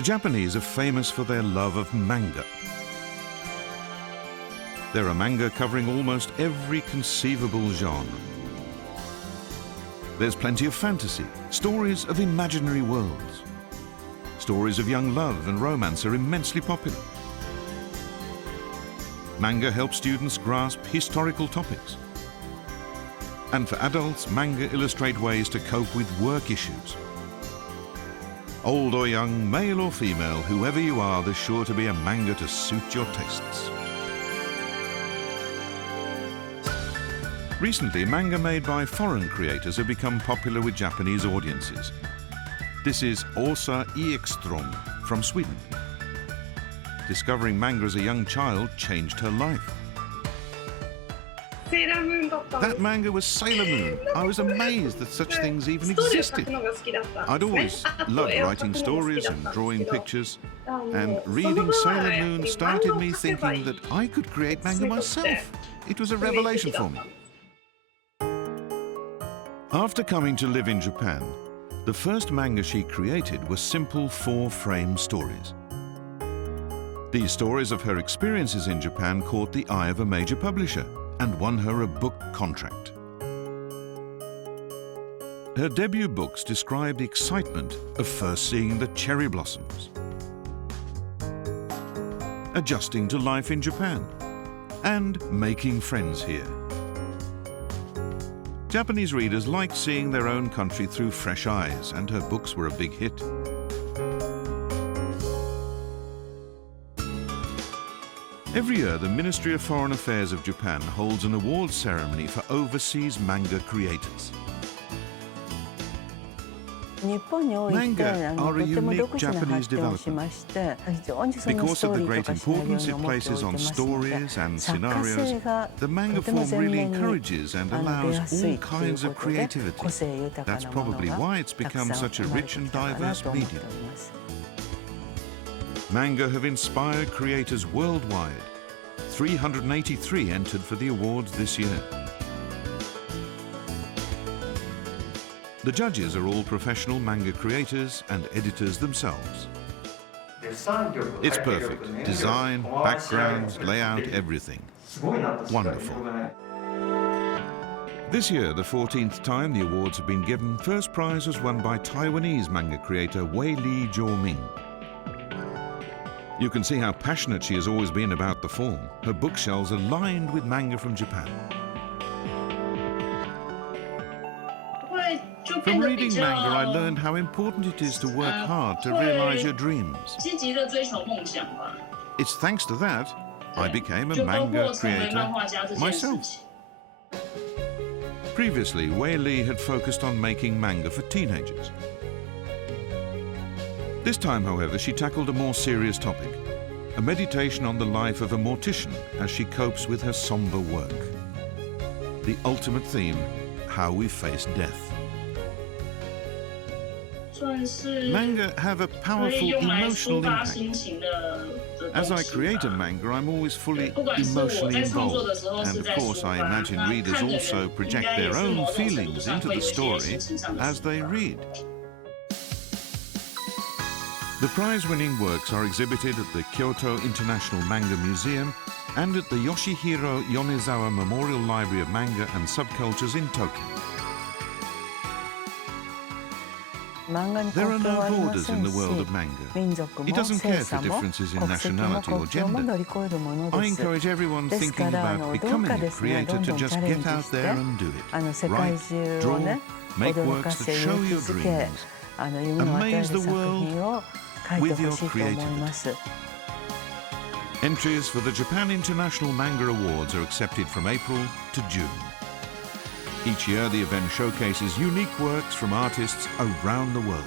The Japanese are famous for their love of manga. There are manga covering almost every conceivable genre. There's plenty of fantasy, stories of imaginary worlds. Stories of young love and romance are immensely popular. Manga helps students grasp historical topics. And for adults, manga illustrate ways to cope with work issues. Old or young, male or female, whoever you are, there's sure to be a manga to suit your tastes. Recently, manga made by foreign creators have become popular with Japanese audiences. This is Åso Ekström from Sweden. Discovering manga as a young child changed her life. That manga was Sailor Moon. I was amazed that such things even existed. I'd always loved writing stories and drawing pictures, and reading Sailor Moon started me thinking that I could create manga myself. It was a revelation for me. After coming to live in Japan, the first manga she created were simple 4-frame stories. These stories of her experiences in Japan caught the eye of a major publisher and won her a book contract. Her debut books describe the excitement of first seeing the cherry blossoms, adjusting to life in Japan, and making friends here. Japanese readers liked seeing their own country through fresh eyes, and her books were a big hit. Every year, the Ministry of Foreign Affairs of Japan holds an awards ceremony for overseas manga creators. Manga are a unique Japanese development. Because of the great importance it places on stories and scenarios, the manga form really encourages and allows all kinds of creativity. That's probably why it's become such a rich and diverse medium. Manga have inspired creators worldwide. 383 entered for the awards this year. The judges are all professional manga creators and editors themselves. It's perfect. Design, background, layout, everything. Wonderful. This year, the 14th time the awards have been given, first prize was won by Taiwanese manga creator Weili Joming. You can see how passionate she has always been about the form. Her bookshelves are lined with manga from Japan. From reading manga, I learned how important it is to work hard to realize your dreams. It's thanks to that I became a manga creator myself. Previously, Weili had focused on making manga for teenagers. This time, however, she tackled a more serious topic, a meditation on the life of a mortician as she copes with her somber work. The ultimate theme, how we face death. Manga have a powerful emotional impact. As I create a manga, I'm always fully emotionally involved. And of course, I imagine readers also project their own feelings into the story as they read. The prize-winning works are exhibited at the Kyoto International Manga Museum and at the Yoshihiro Yonezawa Memorial Library of Manga and Subcultures in Tokyo. There are no borders in the world of manga. It doesn't care for differences in nationality or gender. I encourage everyone thinking about becoming a creator to just get out there and do it. Write, draw, make works that show your dreams. Amaze the world with your creativity. Entries for the Japan International Manga Awards are accepted from April to June. Each year, the event showcases unique works from artists around the world.